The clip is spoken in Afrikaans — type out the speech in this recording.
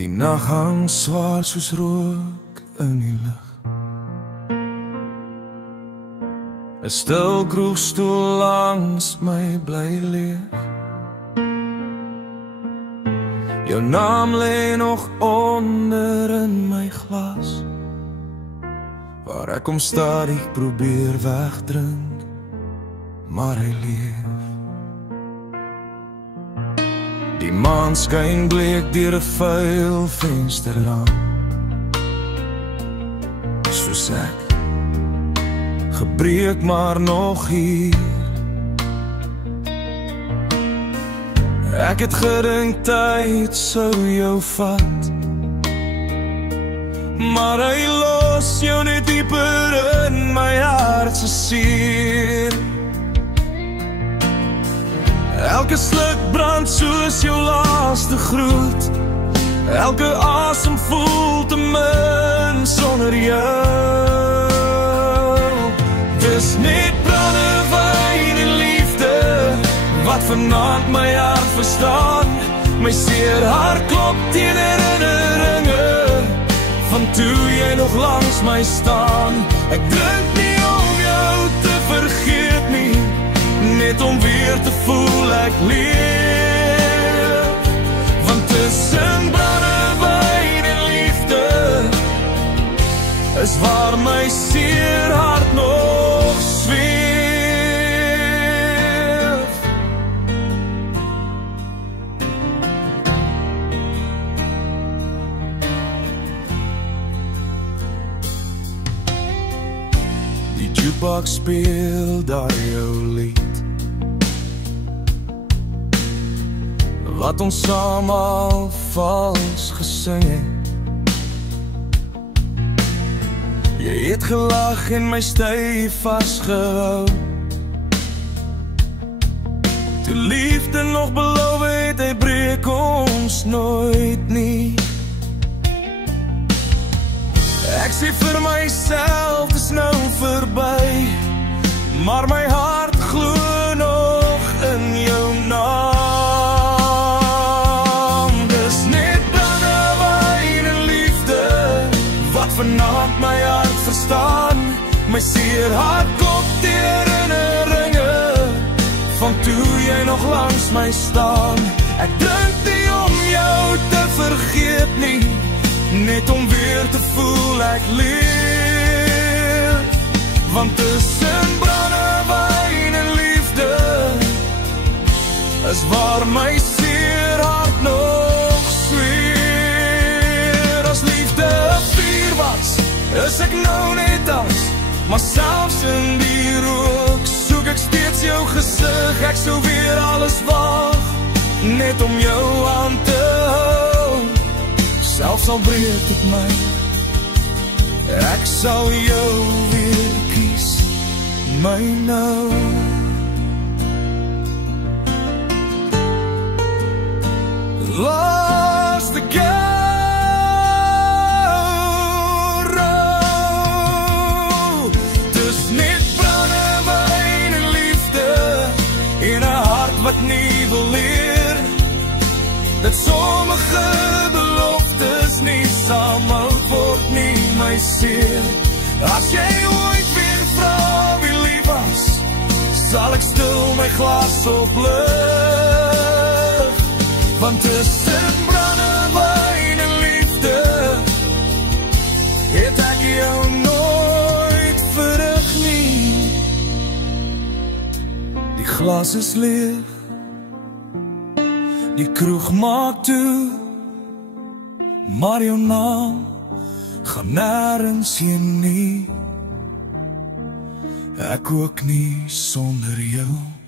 Die nag hang swaar soos rook in die lug. 'n Stil kroegstoel langs my bly leeg. Jou naam lê nog onder in my glas, waar ek hom stadig probeer wegdrink, maar hy leef. Die maan skyn bleek deur 'n vuil vensterraam, soos ek, gebreek maar nog hier. Ek het gedink tyd sou jou vat, maar hy los jou net dieper in my hart se seer. Elke sluk brand soos jou laaste groet, elke asem voel te min sonder jou. Dis net brandewyn en liefde wat vanaand my hart verstaan. My seer hart klop teen herinneringe van toe jy nog langs my staan. Ek drink nie om jou te vergeet nie, net om weer te voel ek leef. Want tussen brandewyn en liefde is waar my seer hart nog zweef. Die jukebox speel daar jou lied, wat ons saam al vals gesing het. Jy het gelag en my styf vastgehou, toe liefde nog beloof het, hy breek ons nooit nie. Ek sê vir myself, dis nou verby, maar my hart glo nog in jou naam. Dis net brandewyn en liefde wat vanaand my hart verstaan. My seer hart klop deur herinneringe van toe jy nog langs my staan. Ek drink nie om jou te vergeet nie, net om weer te voel ek leef. Want tussen brandewyn en liefde is waar my seer hart nog zweer. As liefde 'n vuur was, is ek nou net as, maar selfs in die rook soek ek steeds jou gesig. Ek sou weer alles waag, net om jou aan te hou. Selfs al breek dit my, ek sal jou weer kies, my nou. Lost to go, dus net brandewyn en liefde in 'n hart wat nie wil leer, dat sommige beloftes nie saamhoud word nie, my seer. As jy ooit weer vra wie lief was, sal ek stil my glas oplig. Want tussen brandewyn en liefde het ek jou nooit verrig nie. Die glas is leeg, die kroeg maak toe, maar jou naam gaan nêrens heen nie. Ek ook nie sonder jou.